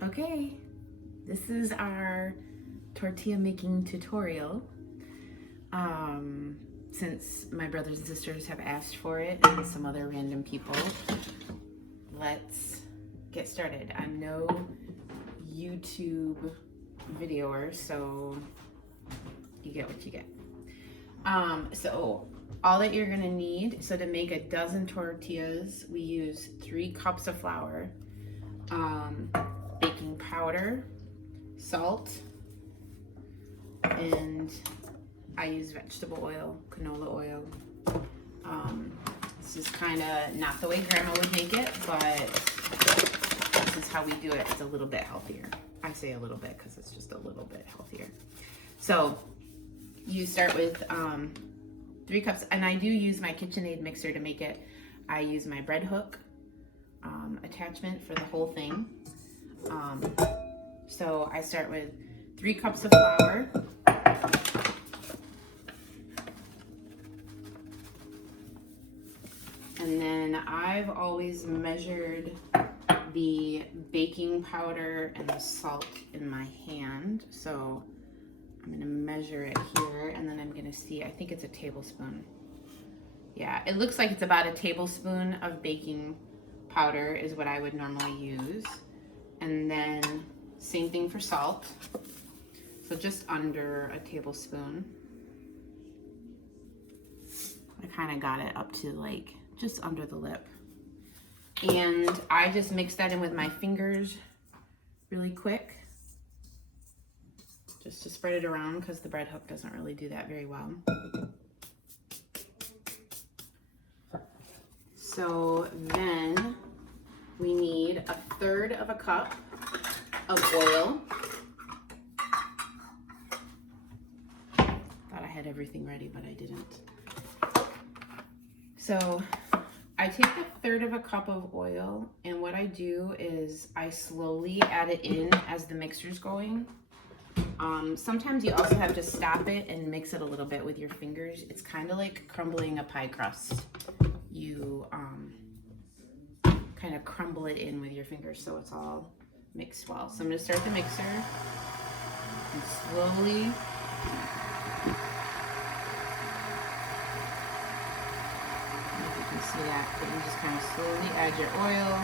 Okay, this is our tortilla making tutorial. Since my brothers and sisters have asked for it and some other random people, let's get started. I'm no YouTube videoer, so you get what you get. So all that you're gonna need, so to make a dozen tortillas, we use 3 cups of flour, baking powder, salt, and I use vegetable oil, canola oil. This is kind of not the way Grandma would make it, but this is how we do it. It's a little bit healthier. I say a little bit because it's just a little bit healthier. So you start with 3 cups, and I do use my KitchenAid mixer to make it. I use my bread hook attachment for the whole thing. So I start with 3 cups of flour. And then I've always measured the baking powder and the salt in my hand. So I'm gonna measure it here, and then I'm gonna see, I think it's a tablespoon. Yeah, it looks like it's about a tablespoon of baking powder is what I would normally use. And then same thing for salt. So just under a tablespoon. I kind of got it up to like just under the lip. And I just mix that in with my fingers really quick, just to spread it around because the bread hook doesn't really do that very well. So then we need 1/3 cup of oil. Thought I had everything ready, but I didn't. So I take 1/3 cup of oil, and what I do is I slowly add it in as the mixer's going. Sometimes you also have to stop it and mix it a little bit with your fingers. It's kind of like crumbling a pie crust. You kind of crumble it in with your fingers so it's all mixed well. So I'm going to start the mixer and slowly see that, but you just kind of slowly add your oil.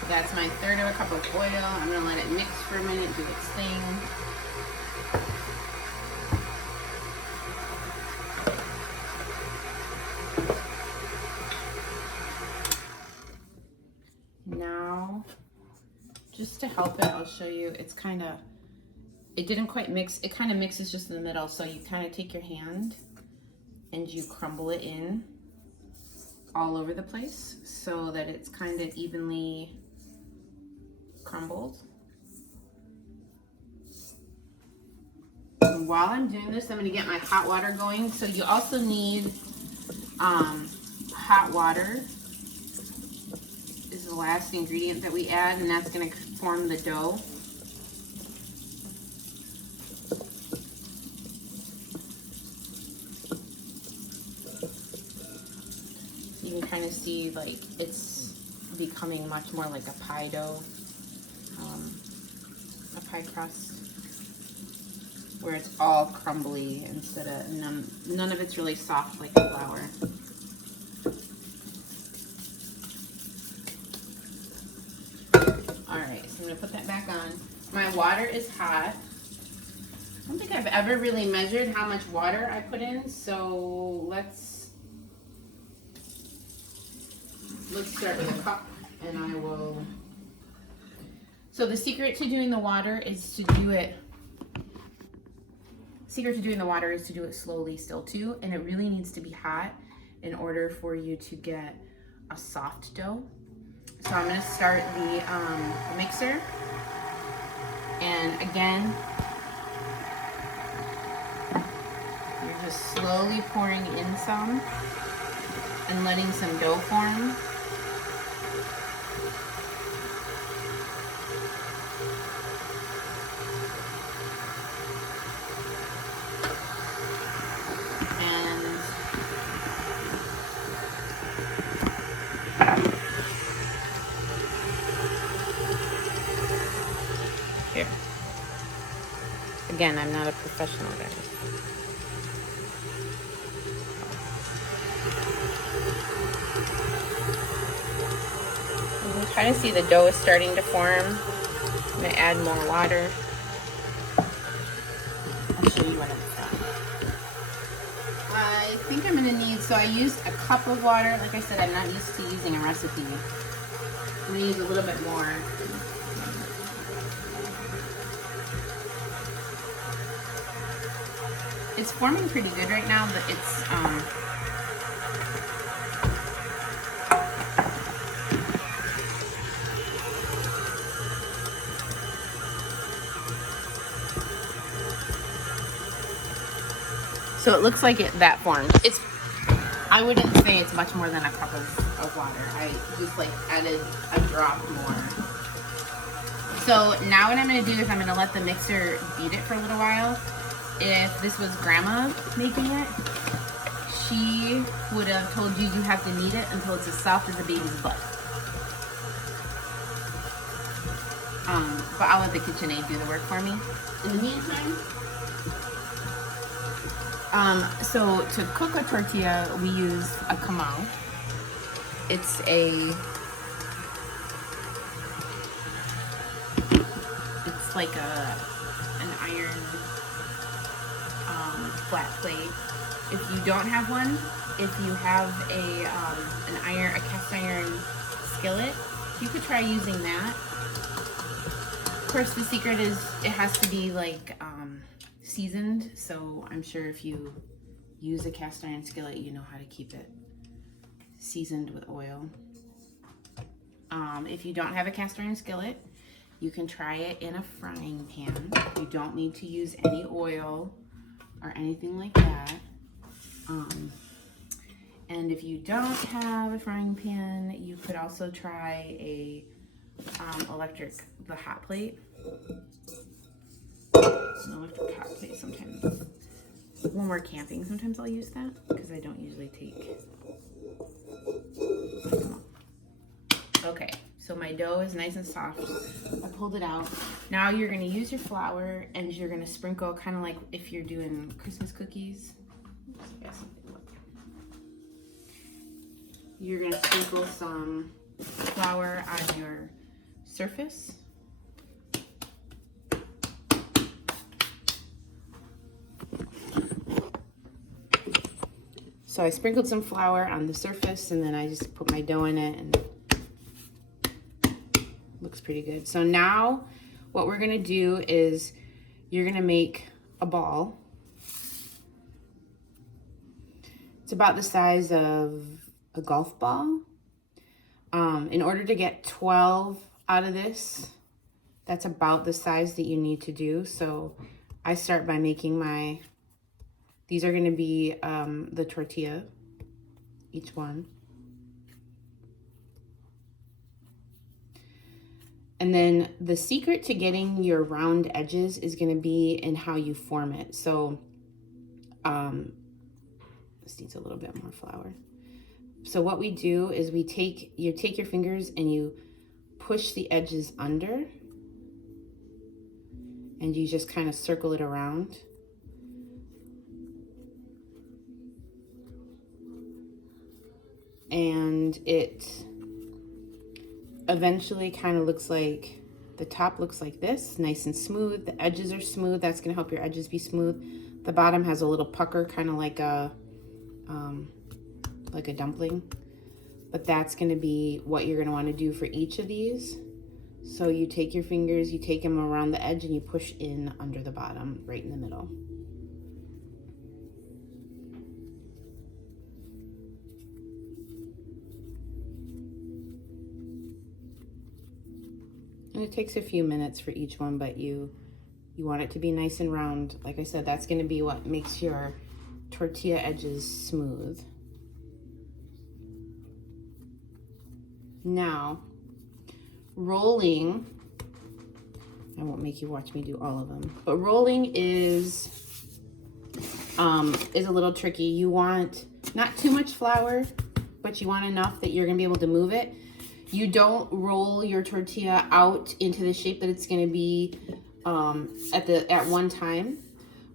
So that's my 1/3 cup of oil. I'm gonna let it mix for a minute, do its thing. Now, just to help it, I'll show you, it didn't quite mix. It kind of mixes just in the middle. So you kind of take your hand and you crumble it in all over the place so that it's kind of evenly crumbled. And while I'm doing this, I'm going to get my hot water going. So you also need hot water. Is the last ingredient that we add, and that's going to form the dough. So you can kind of see like it's becoming much more like a pie dough, a pie crust, where it's all crumbly instead of none of it's really soft like the flour. Alright, so I'm going to put that back on. My water is hot. I don't think I've ever really measured how much water I put in, so let's start with a cup, and I will... So the secret to doing the water is to do it... slowly still too, and it really needs to be hot in order for you to get a soft dough. So I'm going to start the mixer, and again, you're just slowly pouring in some and letting some dough form. Here. Again, I'm not a professional, guys. You can kind of see the dough is starting to form. I'm going to add more water. I'll show you when it's done. I think I'm going to need, so I used a cup of water. Like I said, I'm not used to using a recipe. I'm going to use a little bit more. It's forming pretty good right now, but it's so it looks like that formed. I wouldn't say it's much more than a cup of water. I just like added a drop more. So now what I'm going to do is I'm going to let the mixer beat it for a little while. If this was grandma making it, she would have told you you have to knead it until it's as soft as a baby's butt. But I'll let the KitchenAid do the work for me. In the meantime, so to cook a tortilla, we use a comal. It's like an iron flat plate. If you don't have one, if you have a cast iron skillet, you could try using that. Of course, the secret is it has to be like seasoned. So I'm sure if you use a cast iron skillet, you know how to keep it seasoned with oil. If you don't have a cast iron skillet, you can try it in a frying pan. You don't need to use any oil or anything like that. And if you don't have a frying pan, you could also try a the hot plate. An electric hot plate sometimes. When we're camping, sometimes I'll use that because I don't usually take. Okay, so my dough is nice and soft. I pulled it out. Now you're gonna use your flour and you're gonna sprinkle kind of like if you're doing Christmas cookies. You're gonna sprinkle some flour on your surface. So I sprinkled some flour on the surface and then I just put my dough in it and looks pretty good. So now what we're gonna do is you're gonna make a ball. It's about the size of a golf ball. In order to get 12 out of this, that's about the size that you need to do. So I start by making these are gonna be the tortilla, each one. And then the secret to getting your round edges is gonna be in how you form it. So this needs a little bit more flour. So what we do is you take your fingers and you push the edges under and you just kind of circle it around. And it eventually kind of looks like, the top looks like this, nice and smooth. The edges are smooth. That's gonna help your edges be smooth. The bottom has a little pucker, kind of like a dumpling. But that's gonna be what you're gonna wanna do for each of these. So you take your fingers, you take them around the edge and you push in under the bottom, right in the middle. And it takes a few minutes for each one, but you want it to be nice and round. Like I said, that's gonna be what makes your tortilla edges smooth. Now, rolling, I won't make you watch me do all of them, but rolling is a little tricky. You want not too much flour, but you want enough that you're gonna be able to move it. You don't roll your tortilla out into the shape that it's gonna be at one time.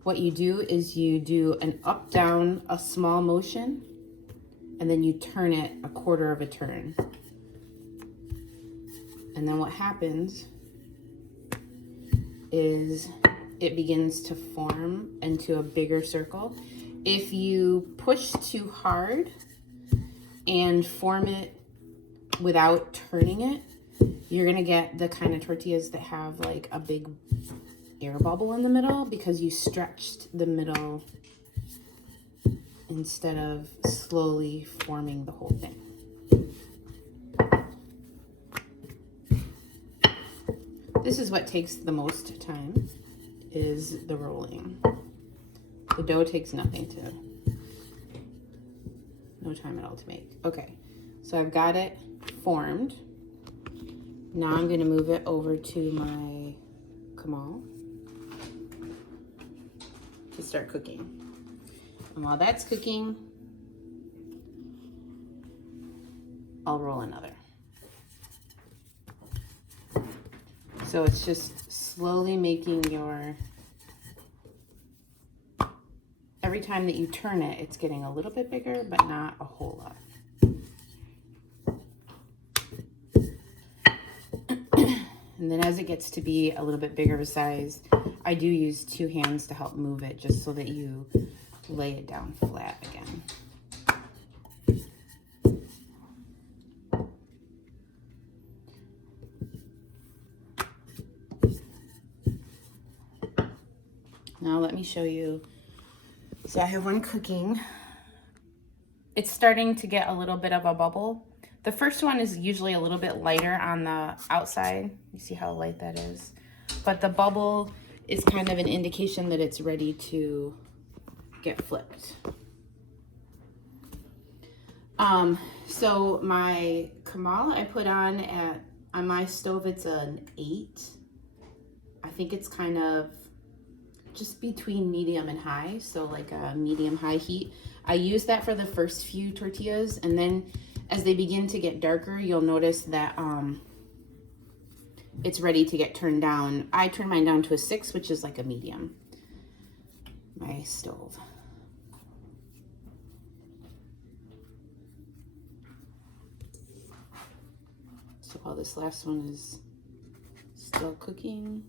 What you do is you do an up, down, a small motion, and then you turn it a quarter of a turn. And then what happens is it begins to form into a bigger circle. If you push too hard and form it without turning it, you're gonna get the kind of tortillas that have like a big air bubble in the middle because you stretched the middle instead of slowly forming the whole thing. This is what takes the most time, is the rolling. The dough takes no time at all to make. Okay, so I've got it formed. Now I'm gonna move it over to my camal to start cooking. And while that's cooking, I'll roll another. So it's just slowly making every time that you turn it, it's getting a little bit bigger, but not a whole lot. And then as it gets to be a little bit bigger of a size, I do use 2 hands to help move it, just so that you lay it down flat again. Now let me show you. So I have one cooking. It's starting to get a little bit of a bubble. The first one is usually a little bit lighter on the outside. You see how light that is? But the bubble is kind of an indication that it's ready to get flipped. So my camal I put on my stove, it's an 8. I think it's kind of just between medium and high, so like a medium-high heat. I use that for the first few tortillas, and then as they begin to get darker, you'll notice that it's ready to get turned down. I turn mine down to a 6, which is like a medium, my stove. So while this last one is still cooking,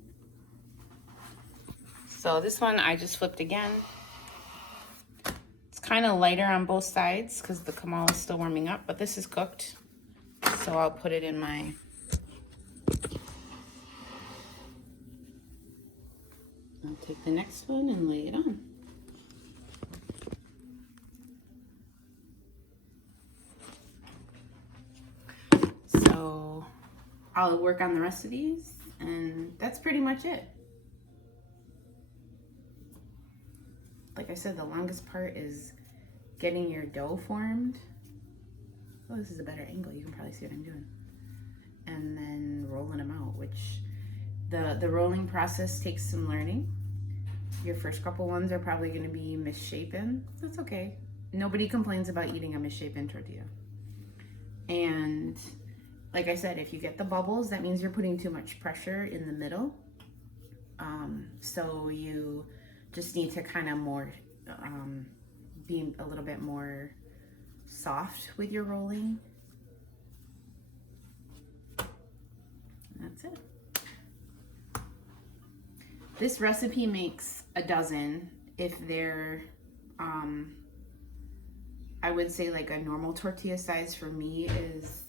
so this one I just flipped again. It's kind of lighter on both sides because the camal is still warming up, but this is cooked. So I'll put it in my, I'll take the next one and lay it on. So I'll work on the rest of these, and that's pretty much it. Like I said, the longest part is getting your dough formed. Oh, this is a better angle. You can probably see what I'm doing. And then rolling them out, which the rolling process takes some learning. Your first couple ones are probably going to be misshapen. That's okay. Nobody complains about eating a misshapen tortilla. And like I said, if you get the bubbles, that means you're putting too much pressure in the middle. So you just need to kind of more be a little bit more soft with your rolling. That's it. This recipe makes a dozen. If they're I would say like a normal tortilla size for me is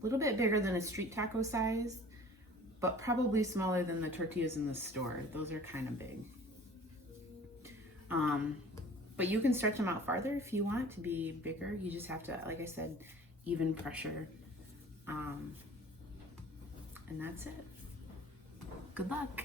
a little bit bigger than a street taco size, but probably smaller than the tortillas in the store. Those are kind of big. But you can stretch them out farther if you want to be bigger. You just have to, like I said, even pressure. And that's it. Good luck.